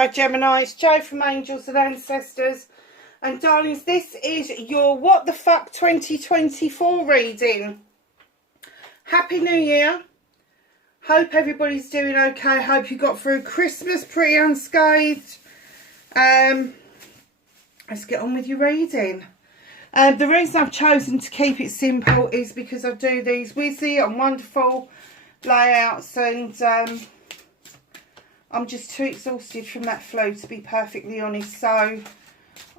Hi Gemini, it's Jo from Angels and Ancestors. And darlings, this is your What the Fuck 2024 reading. Happy New Year. Hope everybody's doing okay. Hope you got through Christmas pretty unscathed. Let's get on with your reading. The reason I've chosen to keep it simple is because I do these whizzy and wonderful layouts, and I'm just too exhausted from that flu, to be perfectly honest. So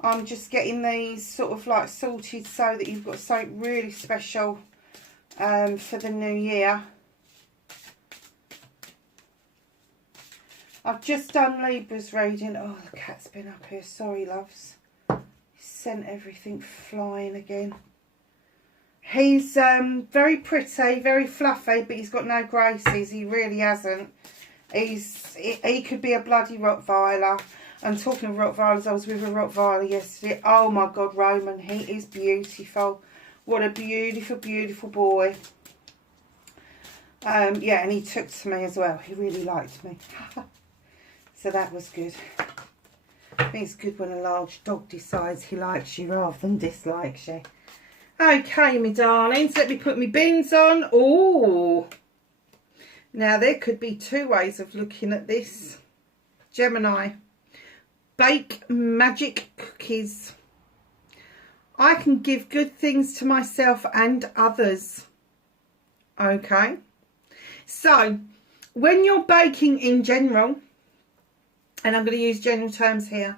I'm just getting these sort of like sorted so that you've got something really special for the new year. I've just done Libra's reading. Oh, the cat's been up here. Sorry, loves. He sent everything flying again. He's very pretty, very fluffy, but he's got no graces. He really hasn't. He could be a bloody Rottweiler. And talking of Rottweilers, I was with a Rottweiler yesterday. Oh my God, Roman, he is beautiful. What a beautiful, beautiful boy. Yeah, and he took to me as well. He really liked me. So that was good. I think it's good when a large dog decides he likes you rather than dislikes you. Okay, my darlings, let me put my bins on. Oh, now there could be two ways of looking at this. Gemini, bake magic cookies. I can give good things to myself and others. Okay, so when you're baking in general, and I'm going to use general terms here,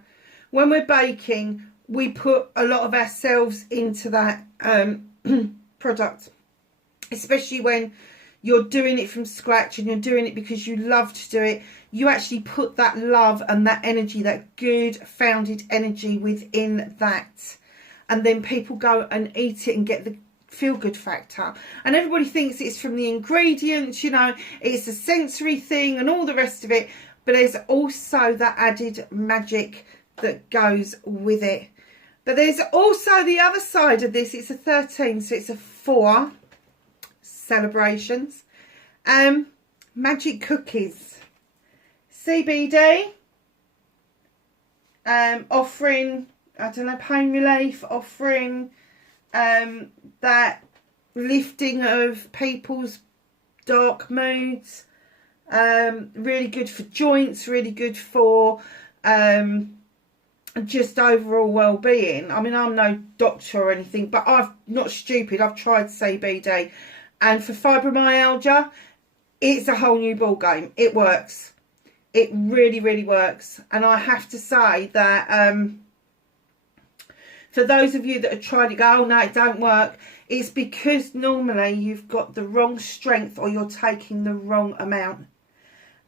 when we're baking, we put a lot of ourselves into that product, especially when you're doing it from scratch and you're doing it because you love to do it. You actually put that love and that energy, that good founded energy within that, and then people go and eat it and get the feel good factor. And everybody thinks it's from the ingredients, you know, it's a sensory thing and all the rest of it, but there's also that added magic that goes with it. But there's also the other side of this. It's a 13, so it's a 4 celebrations. Magic cookies, CBD, offering, I don't know, pain relief, offering that lifting of people's dark moods. Really good for joints, really good for just overall well-being. I mean, I'm no doctor or anything, but I'm not stupid. I've tried CBD, and for fibromyalgia, it's a whole new ball game. It works. It really, really works. And I have to say that for those of you that have tried it, go, oh no, it don't work, it's because normally you've got the wrong strength or you're taking the wrong amount.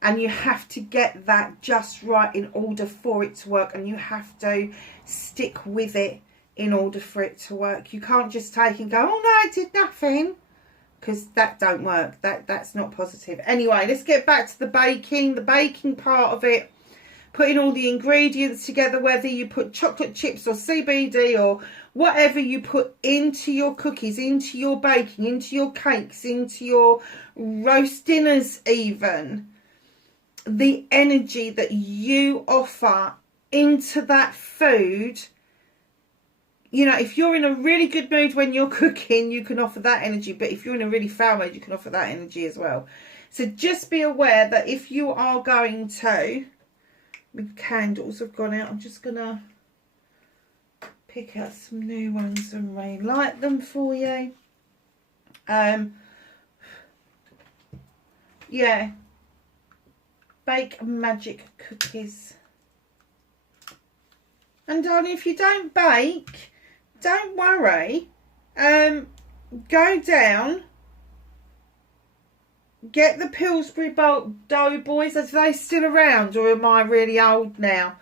And you have to get that just right in order for it to work. And you have to stick with it in order for it to work. You can't just take and go, oh no, it did nothing. Because that don't work. That's not positive. Anyway, let's get back to the baking part of it. Putting all the ingredients together, whether you put chocolate chips or CBD or whatever you put into your cookies, into your baking, into your cakes, into your roast dinners even. The energy that you offer into that food, you know, if you're in a really good mood when you're cooking, you can offer that energy. But if you're in a really foul mood, you can offer that energy as well. So just be aware that if you are going to, my candles have gone out. I'm just going to pick out some new ones and relight them for you. Yeah. Bake magic cookies. And darling, if you don't bake, don't worry. Go down, get the Pillsbury Doughboys. Are they still around, or am I really old now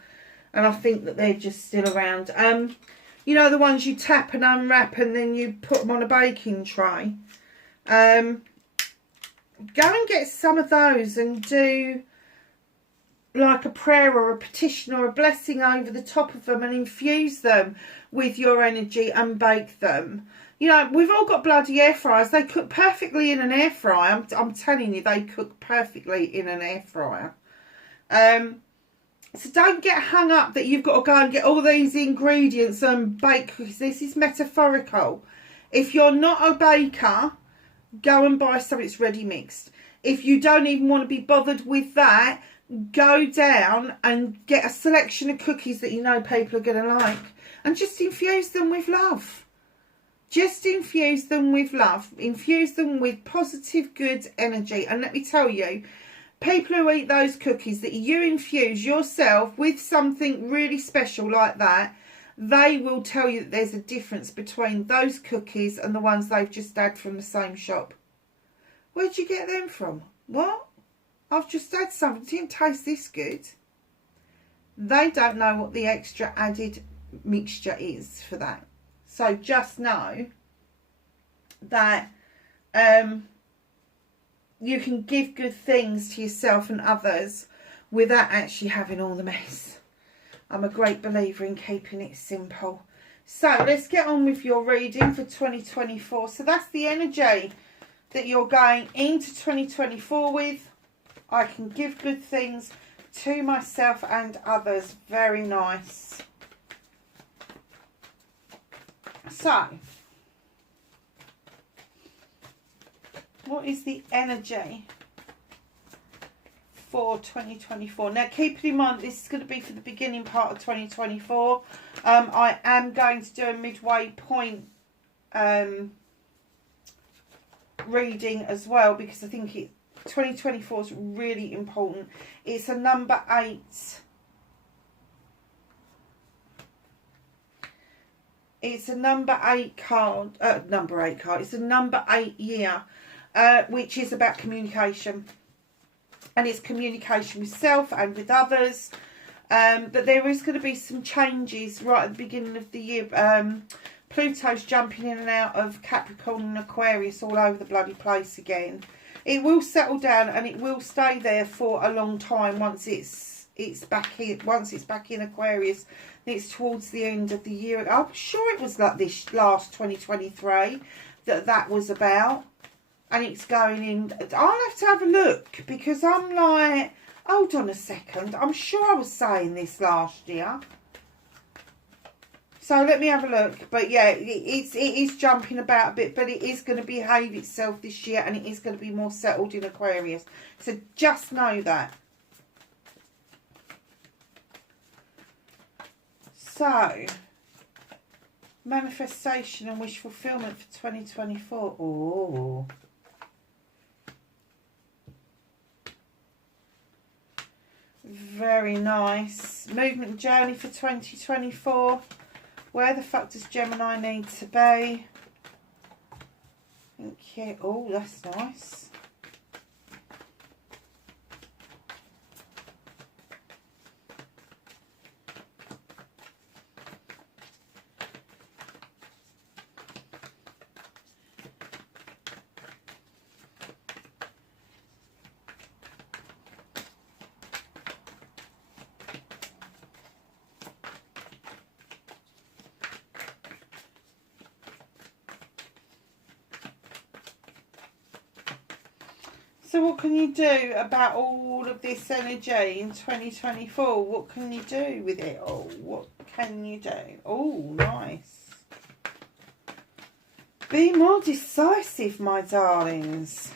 and I think that they're just still around? You know, the ones you tap and unwrap and then you put them on a baking tray. Go and get some of those and do like a prayer or a petition or a blessing over the top of them and infuse them with your energy and bake them. You know, we've all got bloody air fryers. They cook perfectly in an air fryer. I'm telling you, they cook perfectly in an air fryer. So don't get hung up that you've got to go and get all these ingredients and bake cookies. This is metaphorical. If you're not a baker, go and buy something that's ready mixed. If you don't even want to be bothered with that, go down and get a selection of cookies that you know people are going to like and just infuse them with love. Just infuse them with love. Infuse them with positive, good energy. And let me tell you, people who eat those cookies that you infuse yourself with something really special like that, they will tell you that there's a difference between those cookies and the ones they've just had from the same shop. Where'd you get them from? What? I've just had something. It didn't taste this good. They don't know what the extra added mixture is for that. So just know that you can give good things to yourself and others without actually having all the mess. I'm a great believer in keeping it simple. So let's get on with your reading for 2024. So that's the energy that you're going into 2024 with. I can give good things to myself and others. Very nice. So, what is the energy for 2024? Now, keep in mind, this is going to be for the beginning part of 2024. I am going to do a midway point reading as well, because I think 2024 is really important. It's a number 8. It's a number 8 card. It's a number 8 year, which is about communication. And it's communication with self and with others. But there is going to be some changes right at the beginning of the year. Pluto's jumping in and out of Capricorn and Aquarius all over the bloody place again. It will settle down and it will stay there for a long time once it's back in. Once it's back in Aquarius, it's towards the end of the year. I'm sure it was like this last 2023 that was about, and it's going in. I'll have to have a look, because I'm like, hold on a second, I'm sure I was saying this last year. So let me have a look. But yeah, it is jumping about a bit, but it is going to behave itself this year, and it is going to be more settled in Aquarius. So just know that. So, manifestation and wish fulfillment for 2024. Oh. Very nice. Movement and journey for 2024. Where the fuck does Gemini need to be? Thank you. Oh, that's nice. So what can you do about all of this energy in 2024? What can you do with it all? What can you do? Oh, nice. Be more decisive, my darlings.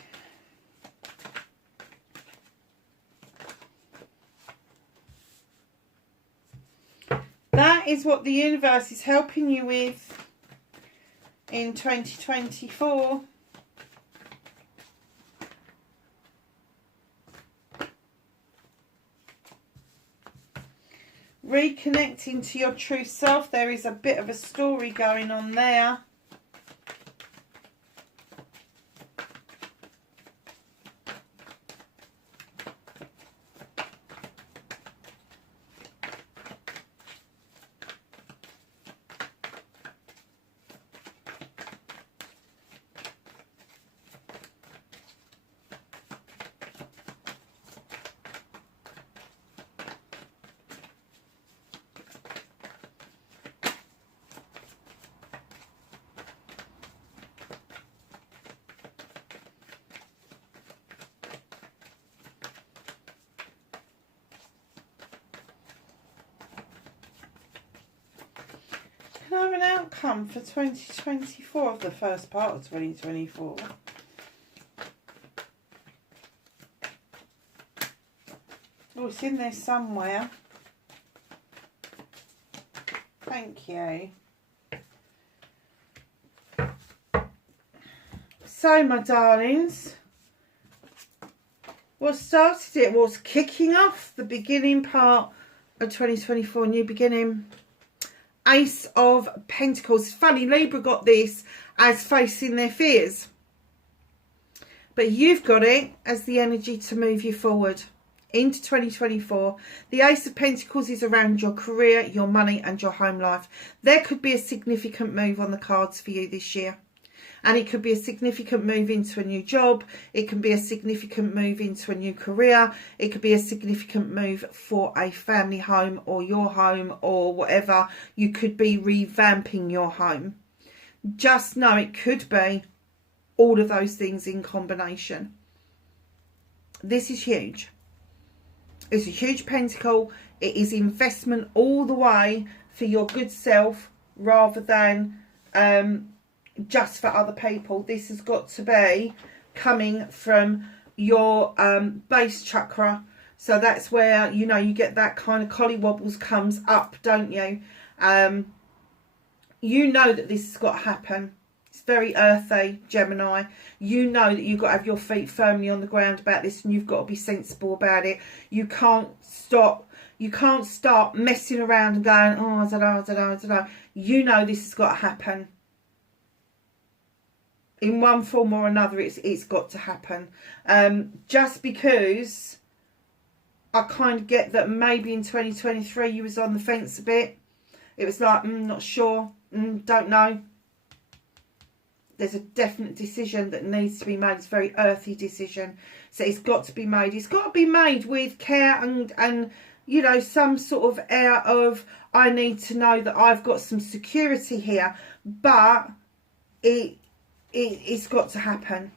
That is what the universe is helping you with in 2024. Reconnecting to your true self. There is a bit of a story going on there. Can I have an outcome for 2024 of the first part of 2024? Oh, it's in there somewhere. Thank you. So, my darlings, what started it was kicking off the beginning part of 2024, new beginning. Ace of Pentacles. Funny, Libra got this as facing their fears. But you've got it as the energy to move you forward into 2024. The Ace of Pentacles is around your career, your money and your home life. There could be a significant move on the cards for you this year. And it could be a significant move into a new job. It can be a significant move into a new career. It could be a significant move for a family home or your home or whatever. You could be revamping your home. Just know it could be all of those things in combination. This is huge. It's a huge pentacle. It is investment all the way for your good self rather than just for other people. This has got to be coming from your base chakra. So that's where, you know, you get that kind of collywobbles comes up, don't you? You know that this has got to happen. It's very earthy, Gemini. You know that you've got to have your feet firmly on the ground about this, and you've got to be sensible about it. You can't stop. You can't start messing around and going, oh, I don't know. You know this has got to happen. In one form or another, it's got to happen. Just because I kind of get that maybe in 2023 you was on the fence a bit. It was like, not sure, don't know. There's a definite decision that needs to be made. It's a very earthy decision. So it's got to be made. It's got to be made with care and you know, some sort of air of, I need to know that I've got some security here. But it's got to happen.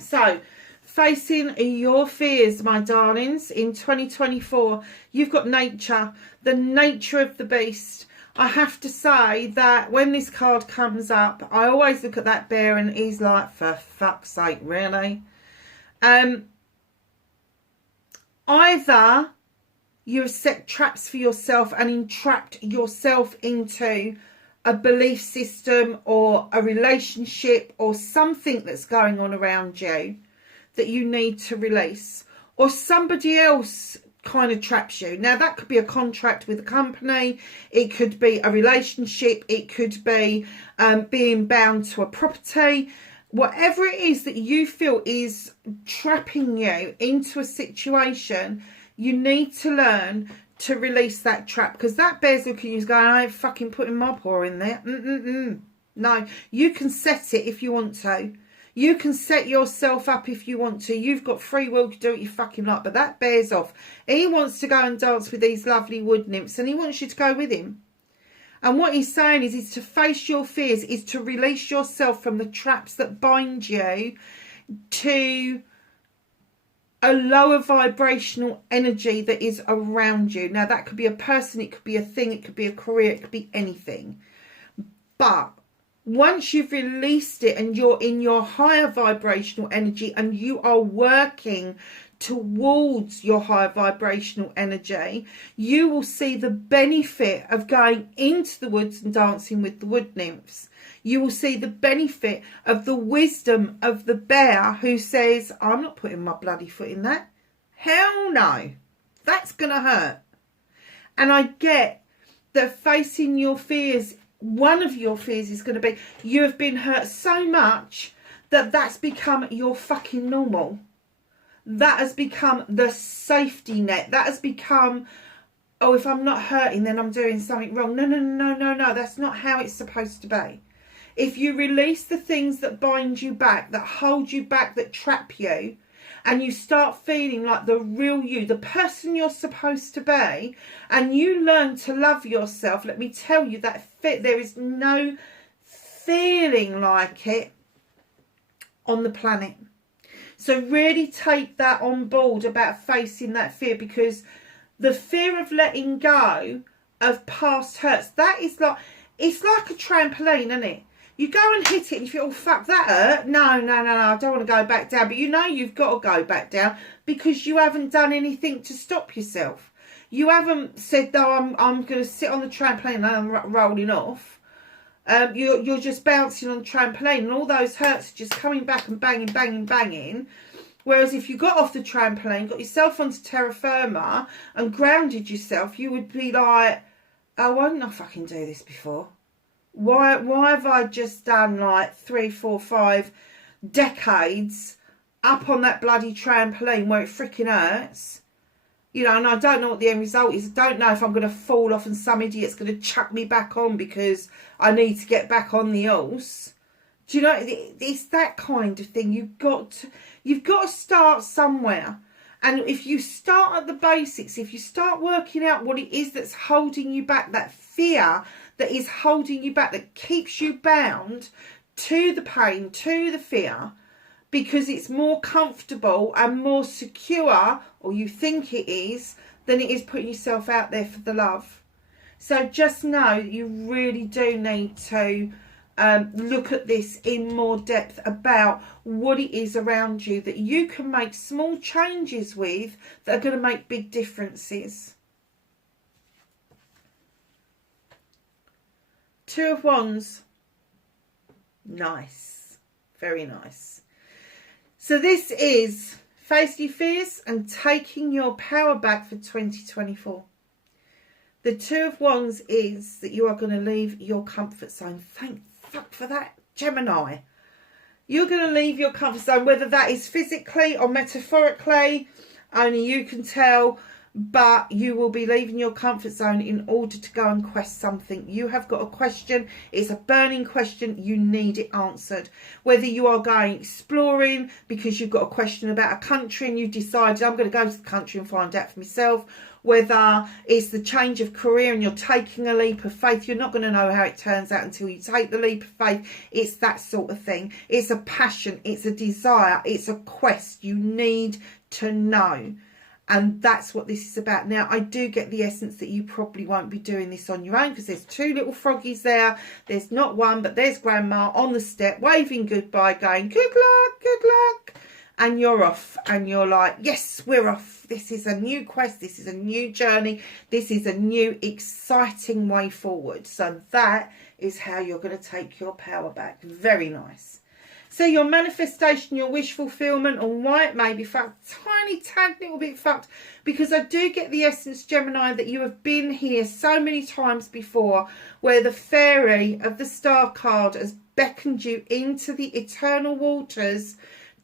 So, facing your fears, my darlings, in 2024, you've got nature, the nature of the beast. I have to say that when this card comes up, I always look at that bear and he's like, for fuck's sake, really? Either you have set traps for yourself and entrapped yourself into a belief system or a relationship or something that's going on around you that you need to release, or somebody else kind of traps you. Now that could be a contract with a company, it could be a relationship, it could be being bound to a property. Whatever it is that you feel is trapping you into a situation, you need to learn to release that trap, because that bear's looking at you going, I ain't fucking putting my paw in there. No, you can set it if you want to. You can set yourself up if you want to. You've got free will to do what you fucking like. But that bear's off. He wants to go and dance with these lovely wood nymphs, and he wants you to go with him. And what he's saying is to face your fears, is to release yourself from the traps that bind you to a lower vibrational energy that is around you. Now, that could be a person, it could be a thing, it could be a career, it could be anything. But once you've released it and you're in your higher vibrational energy and you are working towards your higher vibrational energy, you will see the benefit of going into the woods and dancing with the wood nymphs. You will see the benefit of the wisdom of the bear who says, I'm not putting my bloody foot in that. Hell no. That's going to hurt. And I get that facing your fears, one of your fears is going to be you have been hurt so much that that's become your fucking normal. That has become the safety net. That has become, oh, if I'm not hurting, then I'm doing something wrong. No. That's not how it's supposed to be. If you release the things that bind you back, that hold you back, that trap you, and you start feeling like the real you, the person you're supposed to be, and you learn to love yourself, let me tell you that there is no feeling like it on the planet. So really take that on board about facing that fear, because the fear of letting go of past hurts. That is like, it's like a trampoline, isn't it? You go and hit it and you feel, oh, fuck, that hurt. No, I don't want to go back down. But you know you've got to go back down because you haven't done anything to stop yourself. You haven't said, no, I'm going to sit on the trampoline and I'm rolling off. You're just bouncing on the trampoline and all those hurts are just coming back and banging. Whereas if you got off the trampoline, got yourself onto terra firma and grounded yourself, you would be like, oh, why didn't I fucking do this before? Why have I just done like 3, 4, 5 decades up on that bloody trampoline where it freaking hurts? You know, and I don't know what the end result is. I don't know if I'm going to fall off and some idiot's going to chuck me back on because I need to get back on the horse. Do you know, it's that kind of thing. You've got to start somewhere. And if you start at the basics, if you start working out what it is that's holding you back, that fear that is holding you back, that keeps you bound to the pain, to the fear, because it's more comfortable and more secure, or you think it is, than it is putting yourself out there for the love. So just know that you really do need to look at this in more depth about what it is around you that you can make small changes with that are going to make big differences. 2 of Wands. Nice. Very nice. So this is face your fears and taking your power back for 2024. The 2 of Wands is that you are going to leave your comfort zone. Thank fuck for that, Gemini. You're going to leave your comfort zone, whether that is physically or metaphorically, only you can tell, but you will be leaving your comfort zone in order to go and quest something. You have got a question. It's a burning question. You need it answered. Whether you are going exploring because you've got a question about a country and you've decided, I'm going to go to the country and find out for myself. Whether it's the change of career and you're taking a leap of faith. You're not going to know how it turns out until you take the leap of faith. It's that sort of thing. It's a passion. It's a desire. It's a quest. You need to know. And that's what this is about. Now, I do get the essence that you probably won't be doing this on your own because there's 2 little froggies there. There's not one, but there's Grandma on the step waving goodbye, going, good luck, good luck. And you're off and you're like, yes, we're off. This is a new quest. This is a new journey. This is a new exciting way forward. So that is how you're going to take your power back. Very nice. So your manifestation, your wish fulfillment, and why it may be fucked, tiny tad little bit fucked, because I do get the essence, Gemini, that you have been here so many times before where the fairy of the star card has beckoned you into the eternal waters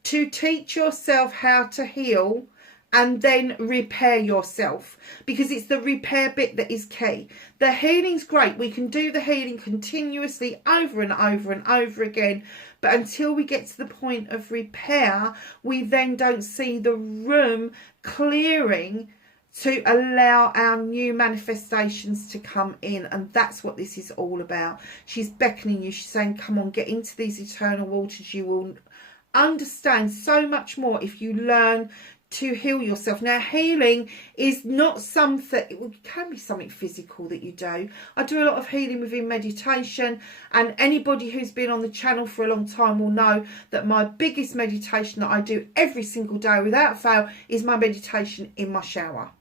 to teach yourself how to heal and then repair yourself, because it's the repair bit that is key. The healing's great. We can do the healing continuously over and over and over again, but until we get to the point of repair, we then don't see the room clearing to allow our new manifestations to come in. And that's what this is all about. She's beckoning you. She's saying, come on, get into these eternal waters. You will understand so much more if you learn to heal yourself. Now, healing is not something, it can be something physical that you do. I do a lot of healing within meditation, and anybody who's been on the channel for a long time will know that my biggest meditation that I do every single day without fail is my meditation in my shower.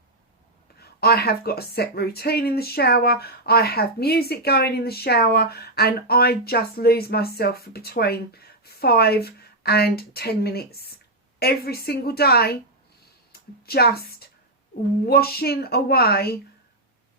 I have got a set routine in the shower. I have music going in the shower, and I just lose myself for between 5 and 10 minutes every single day, just washing away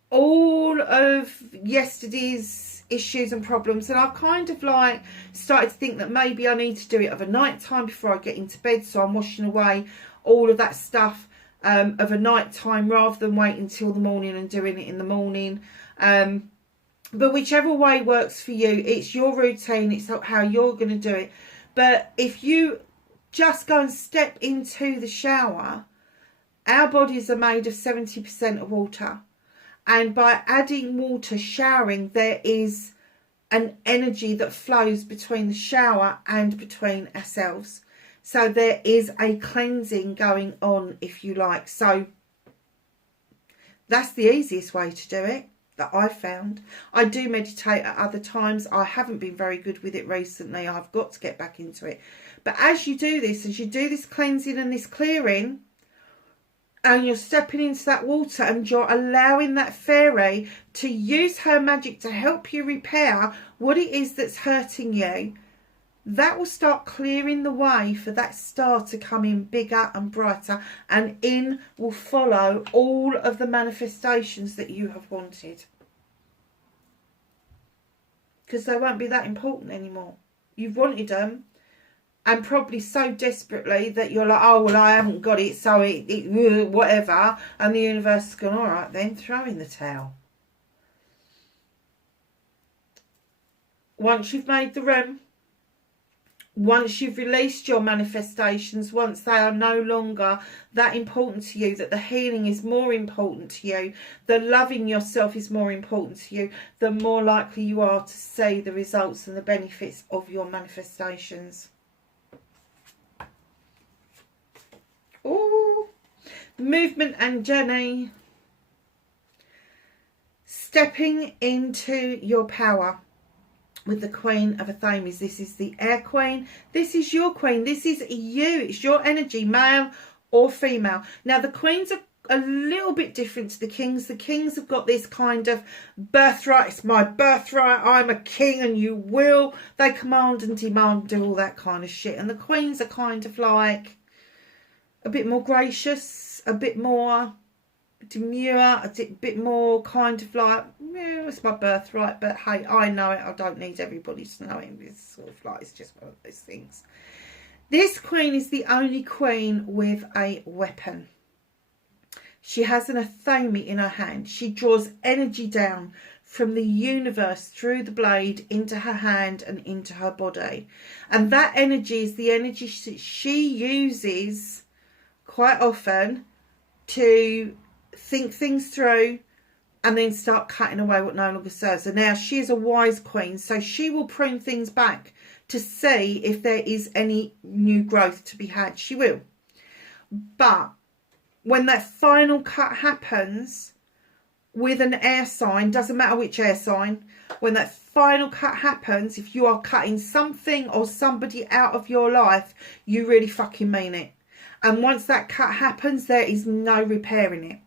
all of yesterday's issues and problems. And I've kind of like started to think that maybe I need to do it of a night time before I get into bed, so I'm washing away all of that stuff of a night time rather than waiting until the morning and doing it in the morning. But whichever way works for you, it's your routine, it's how you're going to do it. But if you just go and step into the shower, our bodies are made of 70% of water. And by adding water, showering, there is an energy that flows between the shower and between ourselves. So there is a cleansing going on, if you like. So that's the easiest way to do it. that I found. I do meditate at other times. I haven't been very good with it recently. I've got to get back into it. But as you do this cleansing and this clearing, and you're stepping into that water and you're allowing that fairy to use her magic to help you repair what it is that's hurting you, that will start clearing the way for that star to come in bigger and brighter, and in will follow all of the manifestations that you have wanted. Because they won't be that important anymore. You've wanted them, and probably so desperately that you're like, oh, well, I haven't got it, so it whatever. And the universe has gone, all right, then throw in the towel. Once you've made the room, once you've released your manifestations, once they are no longer that important to you, that the healing is more important to you, the loving yourself is more important to you, the more likely you are to see the results and the benefits of your manifestations. Ooh, movement and journey. Stepping into your power with the Queen of Athames. This is the Air Queen. This is your Queen. This is you. It's your energy, male or female. Now, the Queens are a little bit different to the Kings. The Kings have got this kind of birthright. It's my birthright. I'm a king and you will. They command and demand, do all that kind of shit. And the Queens are kind of like a bit more gracious, a bit more demure, a bit more kind of like, yeah, it's my birthright, but hey, I know it. I don't need everybody to know it. It's sort of like, it's just one of those things. This Queen is the only Queen with a weapon. She has an Athame in her hand. She draws energy down from the universe through the blade into her hand and into her body. And that energy is the energy she uses quite often to think things through and then start cutting away what no longer serves. And now she is a wise Queen, so she will prune things back to see if there is any new growth to be had. She will. But when that final cut happens with an air sign, doesn't matter which air sign, when that final cut happens, if you are cutting something or somebody out of your life, you really fucking mean it. And once that cut happens, there is no repairing it.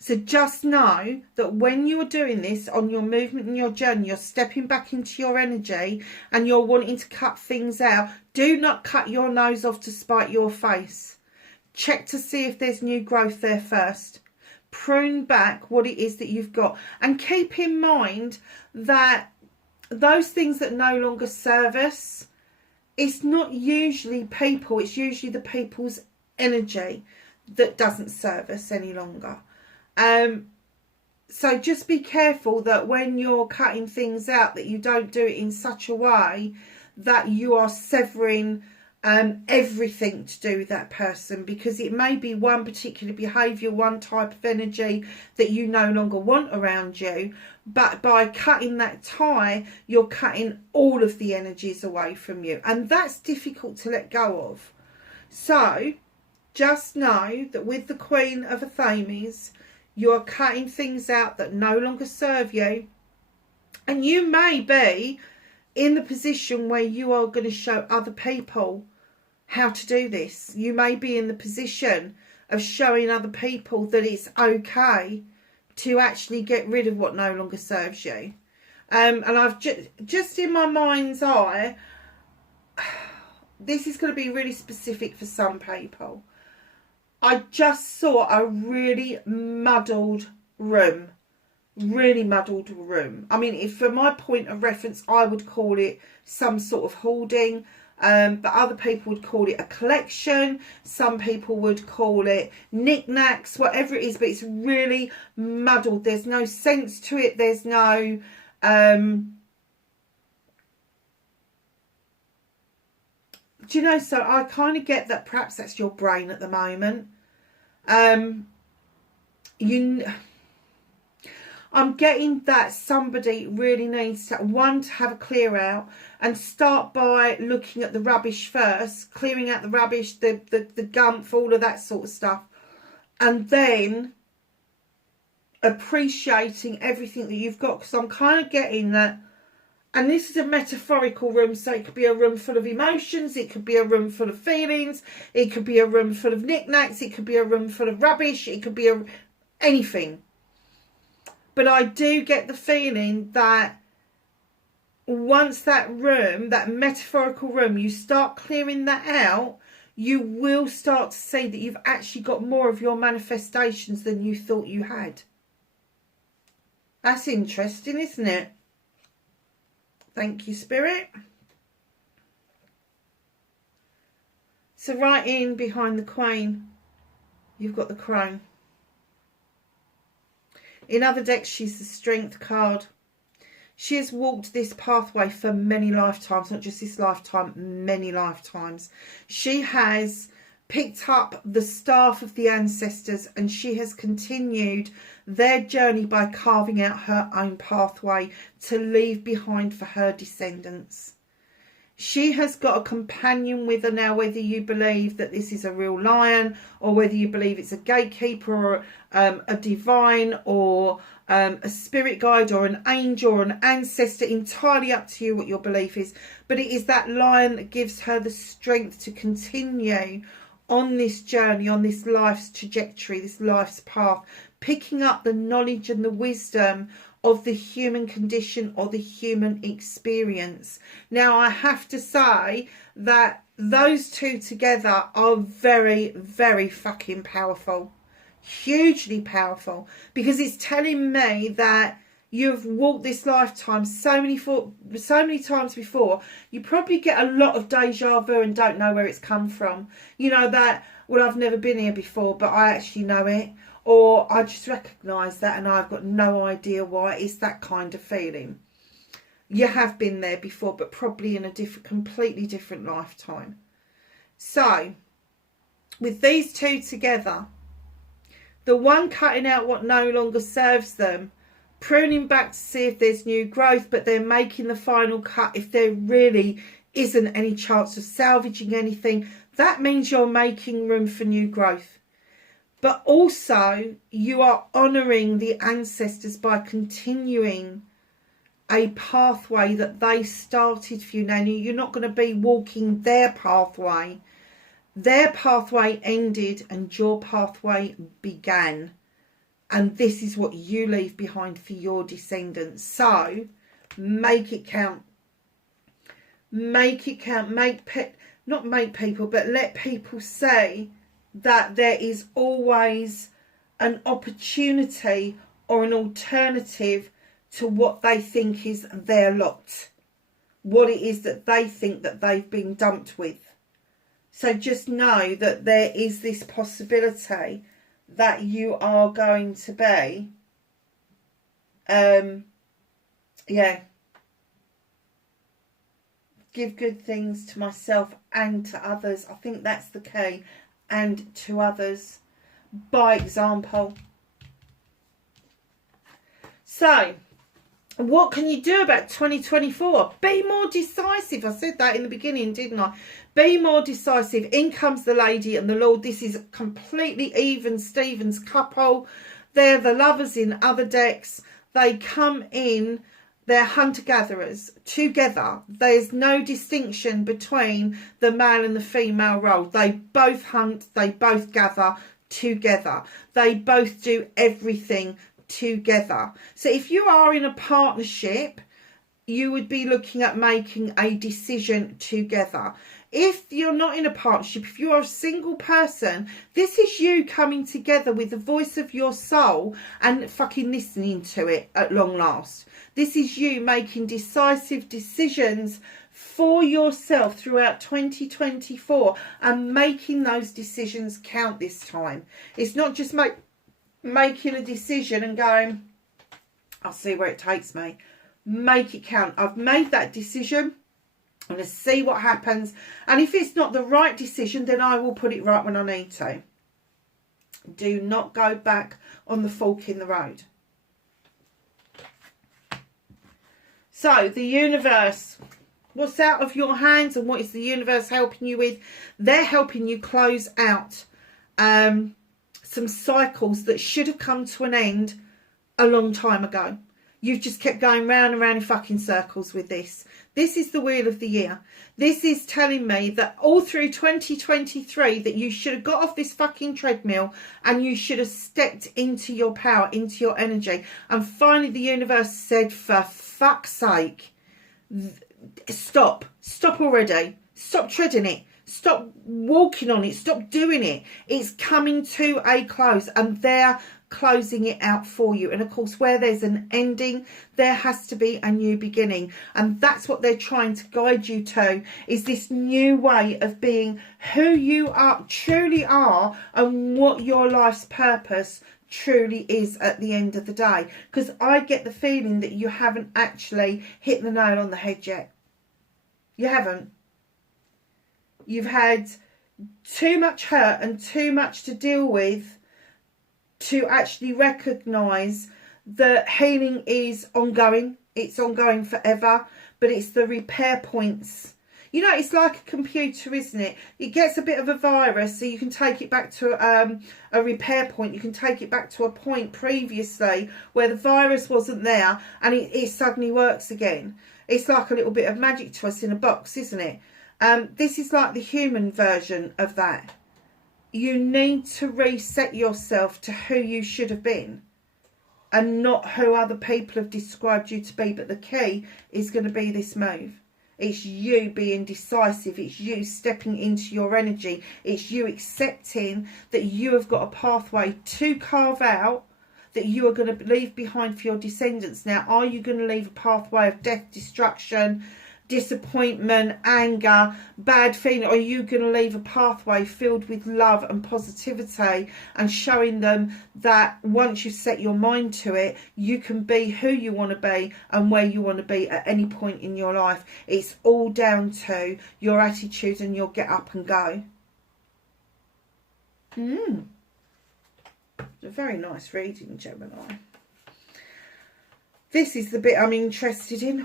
So just know that when you're doing this on your movement and your journey, you're stepping back into your energy and you're wanting to cut things out. Do not cut your nose off to spite your face. Check to see if there's new growth there first. Prune back what it is that you've got. And keep in mind that those things that no longer serve us, it's not usually people, it's usually the people's energy that doesn't serve us any longer. So just be careful that when you're cutting things out, that you don't do it in such a way that you are severing everything to do with that person, because it may be one particular behaviour, one type of energy that you no longer want around you, but by cutting that tie, you're cutting all of the energies away from you, and that's difficult to let go of. So just know that with the Queen of Athames, you're cutting things out that no longer serve you, and you may be in the position where you are going to show other people how to do this. You may be in the position of showing other people that it's okay to actually get rid of what no longer serves you. And I've just in my mind's eye, this is going to be really specific for some people. I just saw a really muddled room. Really muddled room. I mean, if from my point of reference, I would call it some sort of hoarding. But other people would call it a collection. Some people would call it knickknacks, whatever it is. But it's really muddled. There's no sense to it. There's no... do you know, so I kind of get that perhaps that's your brain at the moment. I'm getting that somebody really needs to, one, to have a clear out and start by looking at the rubbish first, clearing out the rubbish, the gump, all of that sort of stuff. And then appreciating everything that you've got, because I'm kind of getting that. And this is a metaphorical room, so it could be a room full of emotions, it could be a room full of feelings, it could be a room full of knickknacks, it could be a room full of rubbish, it could be anything. But I do get the feeling that once that room, that metaphorical room, you start clearing that out, you will start to see that you've actually got more of your manifestations than you thought you had. That's interesting, isn't it? Thank you, Spirit. So right in behind the Queen, you've got the Crone. In other decks, she's the Strength card. She has walked this pathway for many lifetimes, not just this lifetime, many lifetimes. She has picked up the staff of the ancestors, and she has continued their journey by carving out her own pathway to leave behind for her descendants. She has got a companion with her now, whether you believe that this is a real lion, or whether you believe it's a gatekeeper, or a divine, or a spirit guide, or an angel, or an ancestor. Entirely up to you what your belief is. But it is that lion that gives her the strength to continue on this journey, on this life's trajectory, this life's path, picking up the knowledge and the wisdom of the human condition or the human experience. Now, I have to say that those two together are very, very fucking powerful. Hugely powerful. Because it's telling me that you've walked this lifetime so many times before, you probably get a lot of deja vu and don't know where it's come from. You know that, well, I've never been here before, but I actually know it. Or I just recognise that and I've got no idea why. It's that kind of feeling. You have been there before, but probably in a completely different lifetime. So, with these two together, the one cutting out what no longer serves them, pruning back to see if there's new growth, but they're making the final cut if there really isn't any chance of salvaging anything. That means you're making room for new growth. But also, you are honouring the ancestors by continuing a pathway that they started for you. Now, you're not going to be walking their pathway. Their pathway ended and your pathway began. And this is what you leave behind for your descendants. So, make it count. Make it count. Not make people, but let people say that there is always an opportunity or an alternative to what they think is their lot. What it is that they think that they've been dumped with. So just know that there is this possibility that you are going to be, give good things to myself and to others. I think that's the key. And to others by example. So, what can you do about 2024? Be more decisive. I said that in the beginning, didn't I? Be more decisive. In comes the Lady and the Lord. This is completely even Stevens couple. They're the lovers in other decks. They come in. They're hunter-gatherers together. There's no distinction between the male and the female role. They both hunt. They both gather together. They both do everything together. So if you are in a partnership, you would be looking at making a decision together. If you're not in a partnership, if you're a single person, this is you coming together with the voice of your soul and fucking listening to it at long last. This is you making decisive decisions for yourself throughout 2024 and making those decisions count this time. It's not just making a decision and going, I'll see where it takes me. Make it count. I've made that decision. I'm going to see what happens. And if it's not the right decision, then I will put it right when I need to. Do not go back on the fork in the road. So, the universe. What's out of your hands and what is the universe helping you with? They're helping you close out some cycles that should have come to an end a long time ago. You've just kept going round and round in fucking circles with this. This is the wheel of the year. This is telling me that all through 2023 that you should have got off this fucking treadmill and you should have stepped into your power, into your energy. And finally the universe said, for fuck's sake, stop. Stop already. Stop treading it. Stop walking on it. Stop doing it. It's coming to a close, and they're closing it out for you. And of course, where there's an ending, there has to be a new beginning. And that's what they're trying to guide you to, is this new way of being who you are, truly are, and what your life's purpose truly is at the end of the day. Because I get the feeling that you haven't actually hit the nail on the head yet. You haven't. You've had too much hurt and too much to deal with to actually recognise that healing is ongoing. It's ongoing forever, but it's the repair points. You know, it's like a computer, isn't it? It gets a bit of a virus, so you can take it back to a repair point. You can take it back to a point previously where the virus wasn't there, and it suddenly works again. It's like a little bit of magic to us in a box, isn't it? This is like the human version of that. You need to reset yourself to who you should have been and not who other people have described you to be. But the key is going to be this move. It's you being decisive. It's you stepping into your energy. It's you accepting that you have got a pathway to carve out that you are going to leave behind for your descendants. Now, are you going to leave a pathway of death, destruction, disappointment, anger, bad feeling, or are you going to leave a pathway filled with love and positivity and showing them that once you set your mind to it, you can be who you want to be and where you want to be at any point in your life? It's all down to your attitude and your get up and go. It's a very nice reading, Gemini. This is the bit I'm interested in.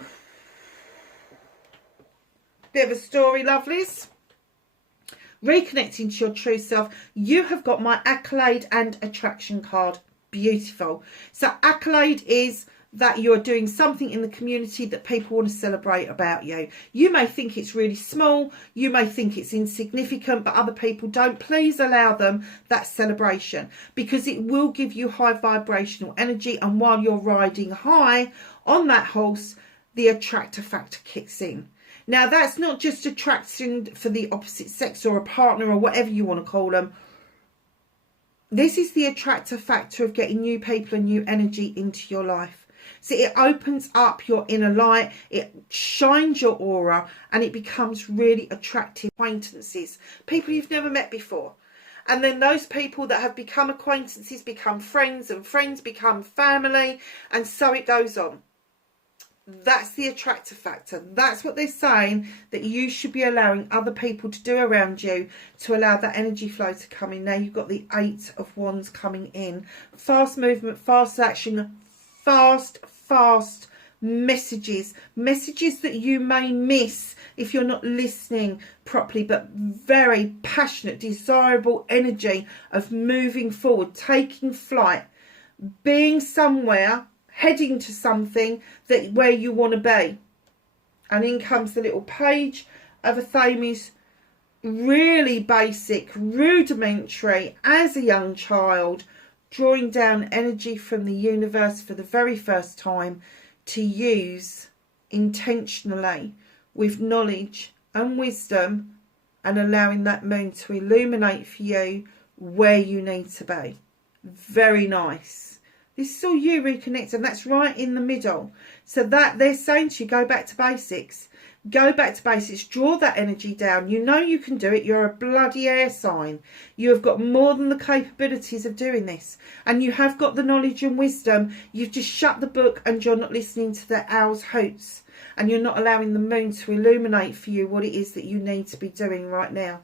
Bit of a story, lovelies. Reconnecting to your true self. You have got my accolade and attraction card. Beautiful. So accolade is that you're doing something in the community that people want to celebrate about you. You may think it's really small. You may think it's insignificant, but other people don't. Please allow them that celebration, because it will give you high vibrational energy. And while you're riding high on that horse, the attractor factor kicks in. Now, that's not just attraction for the opposite sex or a partner or whatever you want to call them. This is the attractor factor of getting new people and new energy into your life. So it opens up your inner light, it shines your aura, and it becomes really attractive. Acquaintances, people you've never met before. And then those people that have become acquaintances become friends, and friends become family, and so it goes on. That's the attractor factor. That's what they're saying that you should be allowing other people to do around you to allow that energy flow to come in. Now you've got the 8 of Wands coming in. Fast movement, fast action, fast messages. Messages that you may miss if you're not listening properly, but very passionate, desirable energy of moving forward, taking flight, being somewhere, heading to something that where you want to be. And in comes the little page of a Thames, really basic, rudimentary, as a young child, drawing down energy from the universe for the very first time to use intentionally with knowledge and wisdom, and allowing that moon to illuminate for you where you need to be. Very nice. This is all you reconnect, and that's right in the middle. So that they're saying to you, go back to basics. Go back to basics. Draw that energy down. You know you can do it. You're a bloody air sign. You have got more than the capabilities of doing this. And you have got the knowledge and wisdom. You've just shut the book and you're not listening to the owl's hoots. And you're not allowing the moon to illuminate for you what it is that you need to be doing right now.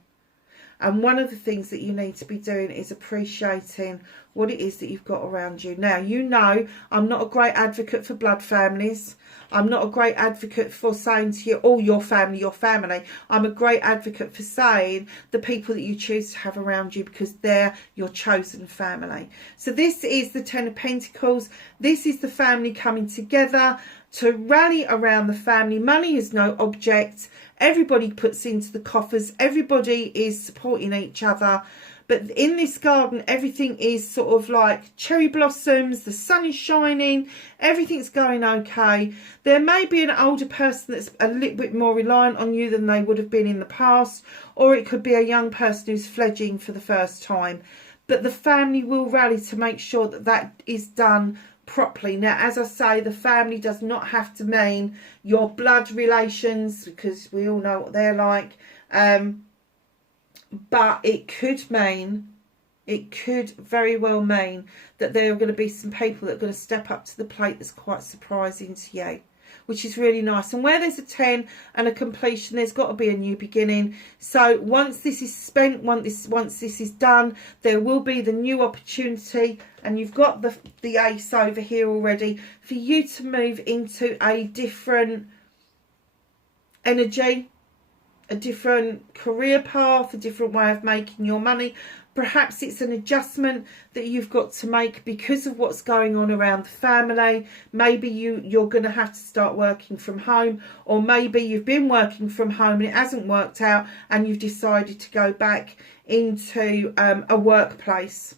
And one of the things that you need to be doing is appreciating what it is that you've got around you. Now, you know, I'm not a great advocate for blood families. I'm not a great advocate for saying to you, oh, your family, your family. I'm a great advocate for saying the people that you choose to have around you, because they're your chosen family. So this is the Ten of Pentacles. This is the family coming together to rally around the family. Money is no object. Everybody puts into the coffers. Everybody is supporting each other. But in this garden, everything is sort of like cherry blossoms. The sun is shining. Everything's going okay. There may be an older person that's a little bit more reliant on you than they would have been in the past. Or it could be a young person who's fledgling for the first time. But the family will rally to make sure that that is done properly. Now, as I say, the family does not have to mean your blood relations, because we all know what they're like. But it could very well mean that there are going to be some people that are going to step up to the plate that's quite surprising to you, which is really nice. And where there's a 10 and a completion, there's got to be a new beginning. So once this is spent, once this is done, there will be the new opportunity. And you've got the ace over here already for you to move into a different energy, a different career path, a different way of making your money. Perhaps it's an adjustment that you've got to make because of what's going on around the family. Maybe you're going to have to start working from home, or maybe you've been working from home and it hasn't worked out and you've decided to go back into a workplace.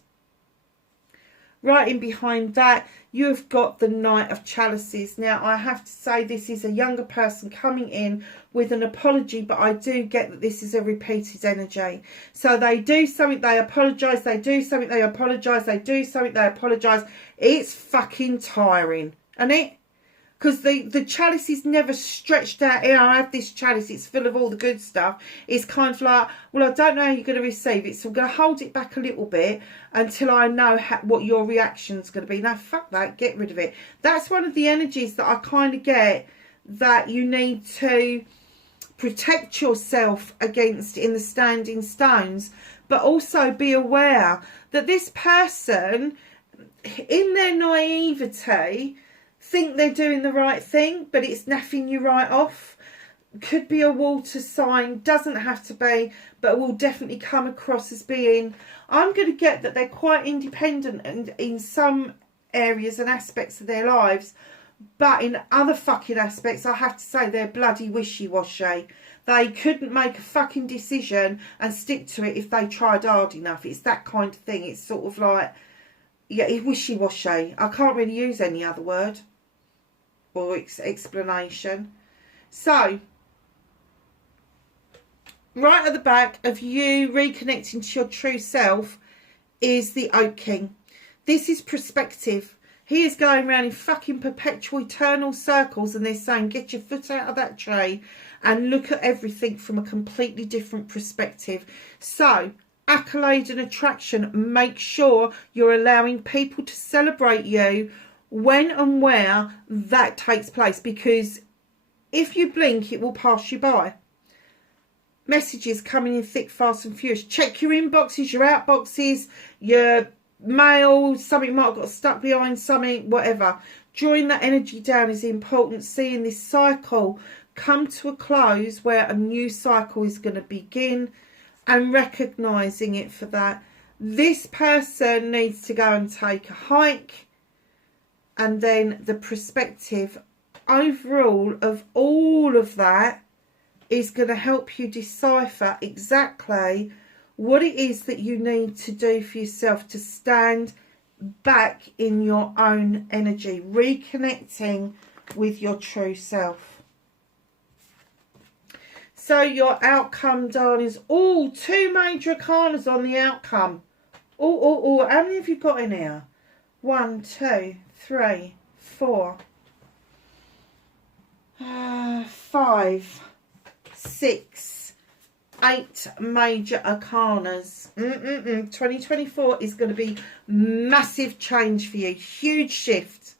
Right in behind that, you've got the Knight of Chalices. Now, I have to say this is a younger person coming in with an apology, but I do get that this is a repeated energy. So they do something, they apologise, they do something, they apologise, they do something, they apologise. It's fucking tiring, isn't it? Because the chalice is never stretched out. Here, I have this chalice, it's full of all the good stuff. It's kind of like, well, I don't know how you're going to receive it, so I'm going to hold it back a little bit until I know what your reaction's going to be. Now, fuck that, get rid of it. That's one of the energies that I kind of get that you need to protect yourself against in the Standing Stones, but also be aware that this person, in their naivety, think they're doing the right thing, but it's naffing you right off. Could be a water sign, doesn't have to be, but will definitely come across as being, I'm going to get that they're quite independent and in some areas and aspects of their lives, but in other fucking aspects, I have to say they're bloody wishy-washy. They couldn't make a fucking decision and stick to it if they tried hard enough. It's that kind of thing. It's sort of like, yeah, it's wishy-washy. I can't really use any other word or explanation. So, right at the back of you reconnecting to your true self is the Oak King. This is perspective. He is going around in fucking perpetual eternal circles, and they're saying, get your foot out of that tray and look at everything from a completely different perspective. So, accolade and attraction, make sure you're allowing people to celebrate you when and where that takes place, because if you blink, it will pass you by. Messages coming in thick, fast and furious. Check your inboxes, your outboxes, your mail, something might have got stuck behind something, whatever. Drawing that energy down is important. Seeing this cycle come to a close where a new cycle is going to begin, and recognising it for that. This person needs to go and take a hike, and then the perspective overall of all of that is going to help you decipher exactly what it is that you need to do for yourself to stand back in your own energy, reconnecting with your true self. So your outcome, darlings. Oh, 2 major arcanas on the outcome. Oh, how many have you got in here? 1, 2, 3, 4, 5, 6, 8 major arcanas. 2024 is going to be massive change for you. Huge shift.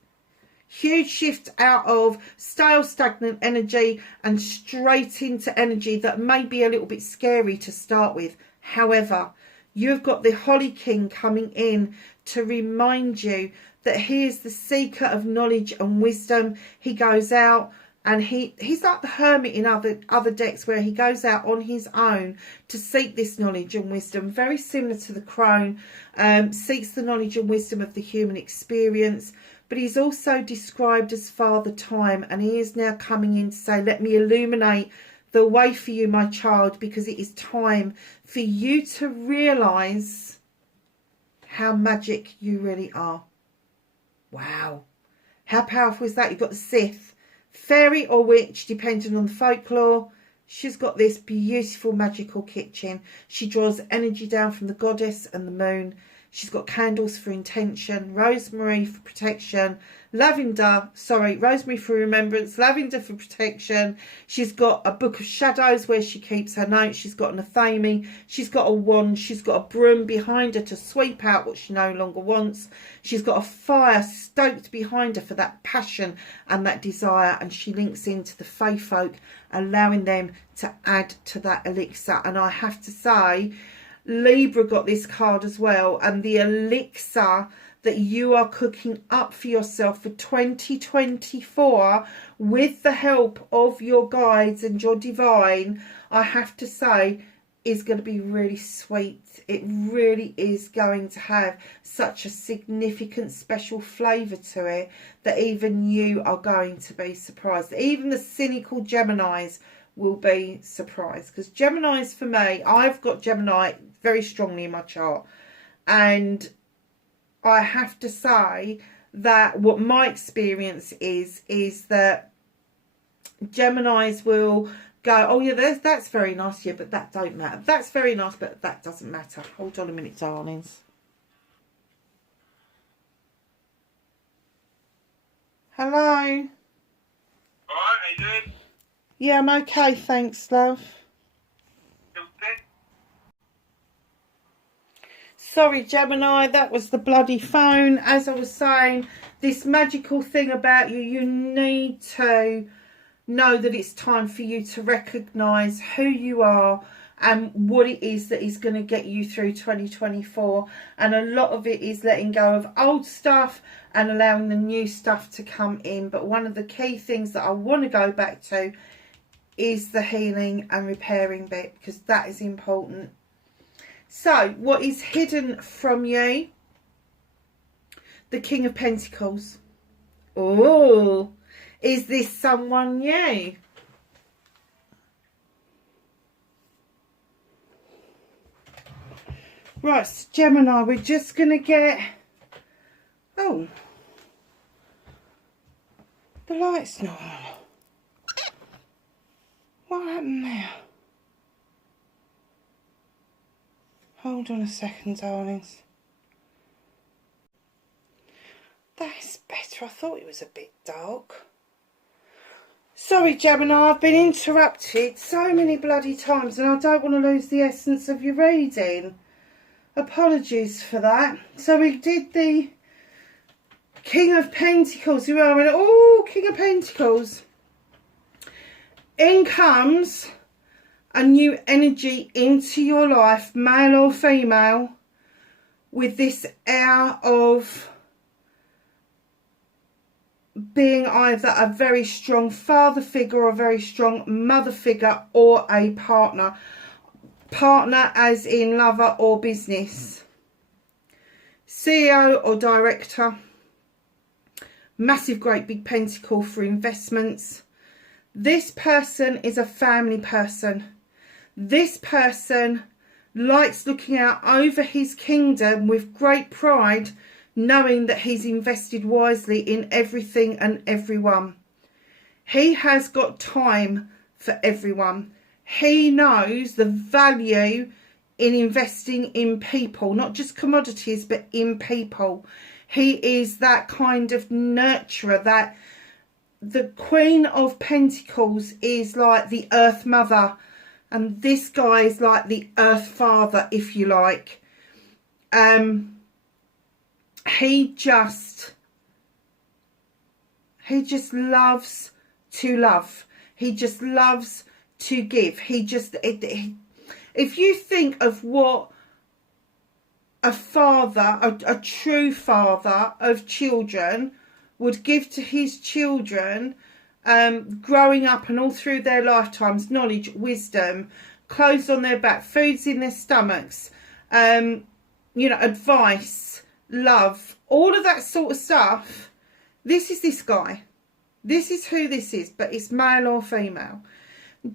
Huge shift out of stale, stagnant energy and straight into energy that may be a little bit scary to start with. However, You've got the Holly King coming in to remind you that he is the seeker of knowledge and wisdom. He goes out and he's like the hermit in other decks, where he goes out on his own to seek this knowledge and wisdom. Very similar to the crone, seeks the knowledge and wisdom of the human experience. But he's also described as Father Time, and he is now coming in to say, let me illuminate the way for you, my child, because it is time for you to realise how magic you really are. Wow. How powerful is that? You've got the Sith, fairy or witch, depending on the folklore. She's got this beautiful magical kitchen. She draws energy down from the goddess and the moon. She's got candles for intention, rosemary for protection, rosemary for remembrance, lavender for protection. She's got a book of shadows where she keeps her notes. She's got an athame. She's got a wand. She's got a broom behind her to sweep out what she no longer wants. She's got a fire stoked behind her for that passion and that desire. And she links into the fae folk, allowing them to add to that elixir. And I have to say, Libra got this card as well, and the elixir that you are cooking up for yourself for 2024 with the help of your guides and your divine, I have to say, is going to be really sweet. It really is going to have such a significant special flavour to it that even you are going to be surprised. Even the cynical Geminis will be surprised, because Geminis, for me, I've got Gemini very strongly in my chart, and I have to say that what my experience is that Geminis will go, oh yeah, that's very nice, yeah, but that don't matter. That's very nice, but that doesn't matter. Hold on a minute, darlings. Hello. Alright, how you doing? Yeah, I'm okay, thanks, love. Sorry, Gemini, that was the bloody phone. As I was saying, this magical thing about you, you need to know that it's time for you to recognise who you are and what it is that is going to get you through 2024. And a lot of it is letting go of old stuff and allowing the new stuff to come in. But one of the key things that I want to go back to is the healing and repairing bit, because that is important. So, what is hidden from you? The King of Pentacles. Oh, is this someone new? Right, so Gemini, we're just going to get... Oh. The light's not on. What happened there? Hold on a second, darlings. That's better. I thought it was a bit dark. Sorry, Gemini, I've been interrupted so many bloody times and I don't want to lose the essence of your reading. Apologies for that. So we did the King of Pentacles. We are in, oh, King of Pentacles. In comes a new energy into your life, male or female, with this air of being either a very strong father figure or a very strong mother figure, or a partner. Partner as in lover or business. CEO or director. Massive great big pentacle for investments. This person is a family person. This person likes looking out over his kingdom with great pride, knowing that he's invested wisely in everything and everyone. He has got time for everyone. He knows the value in investing in people, not just commodities, but in people. He is that kind of nurturer, that the Queen of Pentacles is like the Earth Mother, and this guy is like the Earth Father, if you like. He just loves to love. He just loves to give. If you think of what a father, a true father of children, would give to his children, growing up and all through their lifetimes, knowledge, wisdom, clothes on their back, foods in their stomachs, you know, advice, love, all of that sort of stuff. This is this guy. This is who this is, but it's male or female.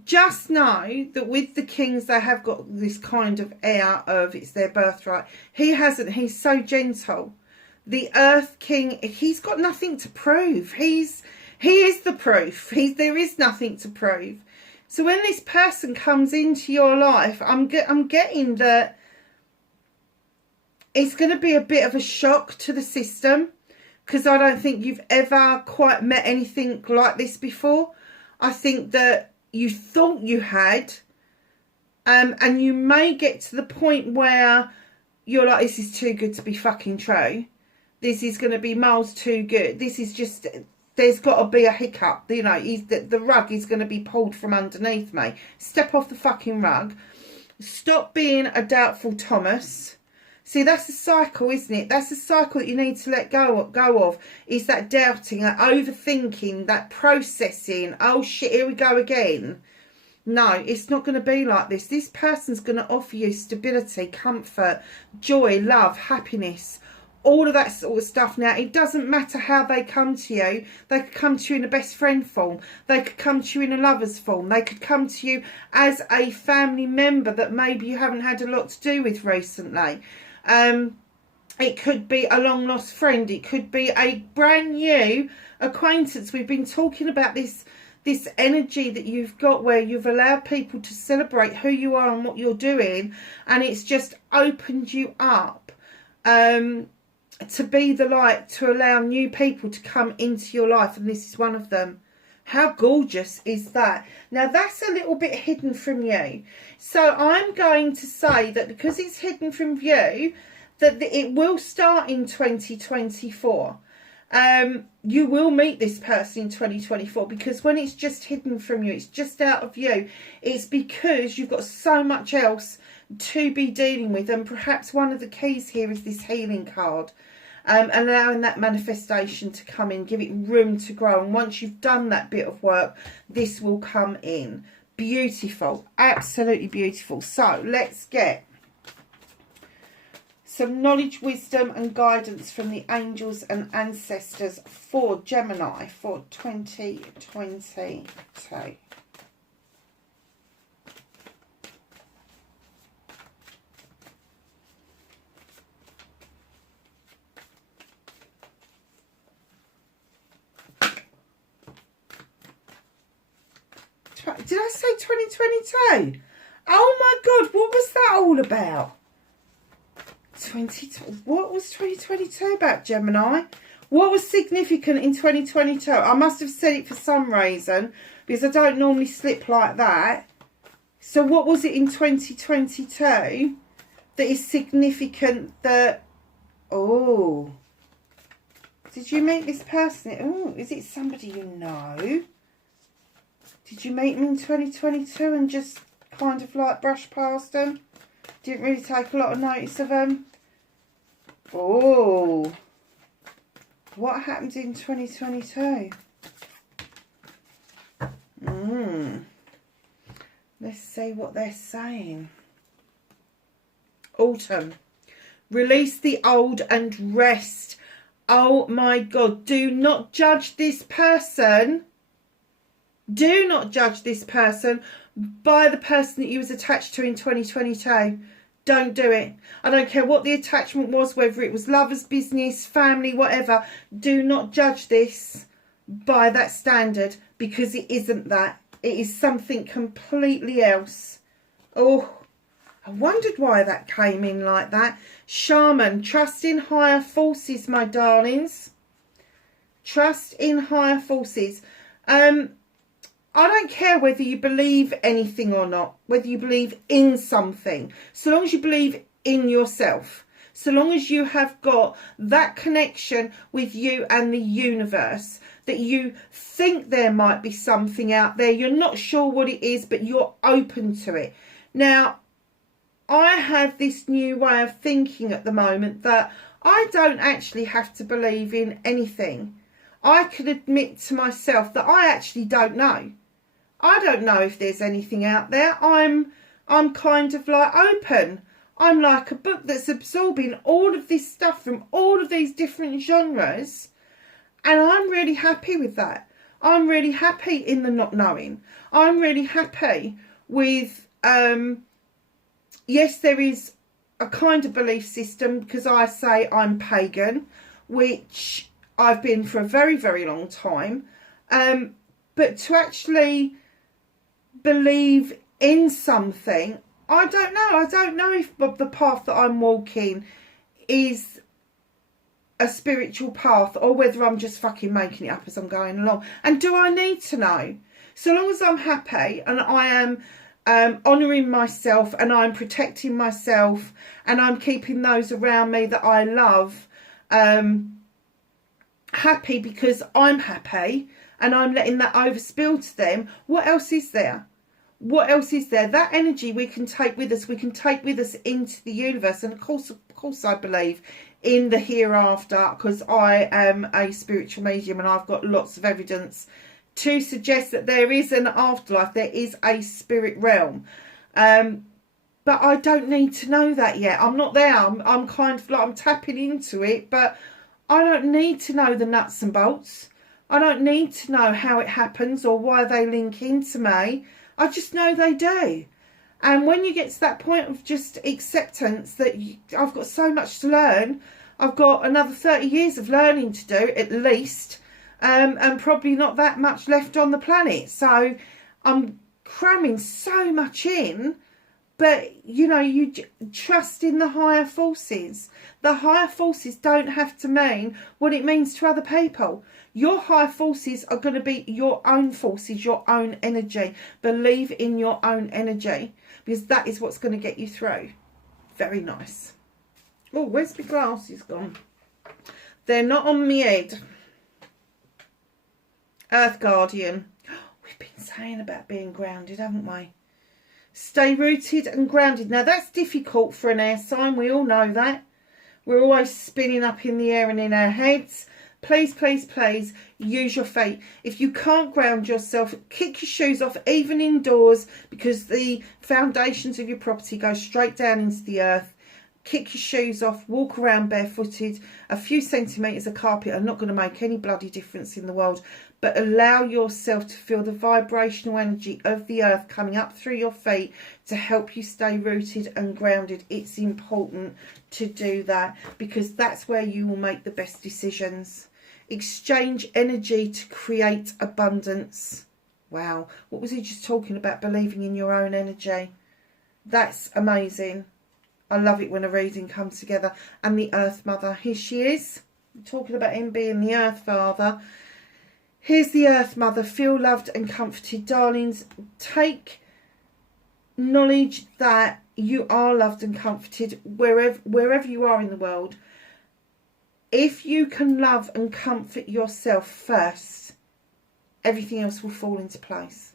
Just know that with the kings, they have got this kind of air of it's their birthright. He hasn't. He's so gentle. The Earth King, he's got nothing to prove. He is the proof. There is nothing to prove. So when this person comes into your life, I'm getting that it's going to be a bit of a shock to the system, because I don't think you've ever quite met anything like this before. I think that you thought you had, and you may get to the point where you're like, this is too good to be fucking true. This is going to be miles too good. This is just, there's got to be a hiccup. You know, the rug is going to be pulled from underneath me. Step off the fucking rug. Stop being a doubtful Thomas. See, that's a cycle, isn't it? That's a cycle that you need to let go of. Is that doubting, that overthinking, that processing. Oh shit, here we go again. No, it's not going to be like this. This person's going to offer you stability, comfort, joy, love, happiness, all of that sort of stuff. Now, it doesn't matter how they come to you. They could come to you in a best friend form. They could come to you in a lover's form. They could come to you as a family member that maybe you haven't had a lot to do with recently. It could be a long lost friend. It could be a brand new acquaintance. We've been talking about this energy that you've got where you've allowed people to celebrate who you are and what you're doing, and it's just opened you up to be the light, to allow new people to come into your life, and this is one of them. How gorgeous is that? Now, that's a little bit hidden from you. So I'm going to say that because it's hidden from you, that it will start in 2024. You will meet this person in 2024, because when it's just hidden from you, it's just out of you, it's because you've got so much else to be dealing with. And perhaps one of the keys here is this healing card. Allowing that manifestation to come in, give it room to grow, and once you've done that bit of work, this will come in. Beautiful, absolutely beautiful. So let's get some knowledge, wisdom and guidance from the angels and ancestors for Gemini for 2022. Did I say 2022? Oh my God, what was that all about? What was 2022 about, Gemini? What was significant in 2022? I must have said it for some reason, because I don't normally slip like that. So what was it in 2022 that is significant that... Oh. Did you meet this person? Oh, is it somebody you know? Did you meet them in 2022 and just kind of like brush past them? Didn't really take a lot of notice of them? Oh. What happened in 2022? Let's see what they're saying. Autumn. Release the old and rest. Oh my God. Do not judge this person. Do not judge this person by the person that you was attached to in 2022. Don't do it. I don't care what the attachment was, whether it was lovers, business, family, whatever. Do not judge this by that standard, because it isn't that. It is something completely else. Oh, I wondered why that came in like that. Shaman, trust in higher forces, my darlings. Trust in higher forces. I don't care whether you believe anything or not, whether you believe in something, so long as you believe in yourself, so long as you have got that connection with you and the universe, that you think there might be something out there, you're not sure what it is, but you're open to it. Now, I have this new way of thinking at the moment that I don't actually have to believe in anything. I can admit to myself that I actually don't know. I don't know if there's anything out there. I'm kind of like open. I'm like a book that's absorbing all of this stuff from all of these different genres. And I'm really happy with that. I'm really happy in the not knowing. I'm really happy with, yes, there is a kind of belief system, because I say I'm pagan, which I've been for a very, very long time. But to actually believe in something, I don't know. I don't know if the path that I'm walking is a spiritual path, or whether I'm just fucking making it up as I'm going along. And do I need to know? So long as I'm happy and I am honouring myself and I'm protecting myself and I'm keeping those around me that I love happy, because I'm happy and I'm letting that overspill to them, what else is there? What else is there? That energy we can take with us. We can take with us into the universe. And of course I believe in the hereafter, because I am a spiritual medium and I've got lots of evidence to suggest that there is an afterlife. There is a spirit realm. But I don't need to know that yet. I'm not there. I'm kind of like, I'm tapping into it, but I don't need to know the nuts and bolts. I don't need to know how it happens or why they link into me. I just know they do. And when you get to that point of just acceptance that I've got so much to learn, I've got another 30 years of learning to do at least, and probably not that much left on the planet. So I'm cramming so much in, but you know, you trust in the higher forces. The higher forces don't have to mean what it means to other people. Your higher forces are going to be your own forces, your own energy. Believe in your own energy, because that is what's going to get you through. Very nice. Oh, where's my glasses gone? They're not on my head. Earth Guardian. We've been saying about being grounded, haven't we? Stay rooted and grounded. Now, that's difficult for an air sign. We all know that. We're always spinning up in the air and in our heads. Please, please, please use your feet. If you can't ground yourself, kick your shoes off, even indoors, because the foundations of your property go straight down into the earth. Kick your shoes off, walk around barefooted. A few centimetres of carpet are not going to make any bloody difference in the world. But allow yourself to feel the vibrational energy of the earth coming up through your feet to help you stay rooted and grounded. It's important to do that, because that's where you will make the best decisions. Exchange energy to create abundance. Wow, what was he just talking about? Believing in your own energy. That's amazing. I love it when a reading comes together. And the Earth Mother, here she is. I'm talking about him being the Earth Father. Here's the Earth Mother. Feel loved and comforted, darlings. Take knowledge that you are loved and comforted wherever you are in the world. If you can love and comfort yourself first, everything else will fall into place.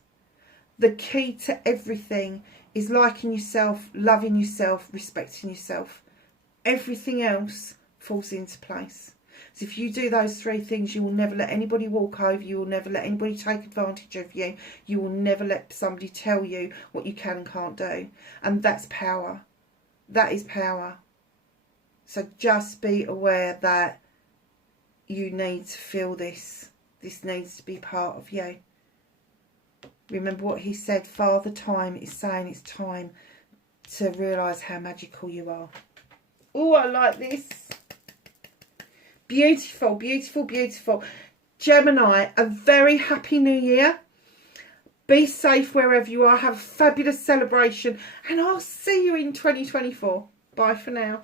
The key to everything is liking yourself, loving yourself, respecting yourself. Everything else falls into place. So if you do those three things, you will never let anybody walk over you. You will never let anybody take advantage of you. You will never let somebody tell you what you can and can't do. And that's power. That is power. So just be aware that you need to feel this. This needs to be part of you. Remember what he said. Father Time is saying it's time to realise how magical you are. Oh, I like this. Beautiful, beautiful, beautiful. Gemini, a very happy new year. Be safe wherever you are. Have a fabulous celebration. And I'll see you in 2024. Bye for now.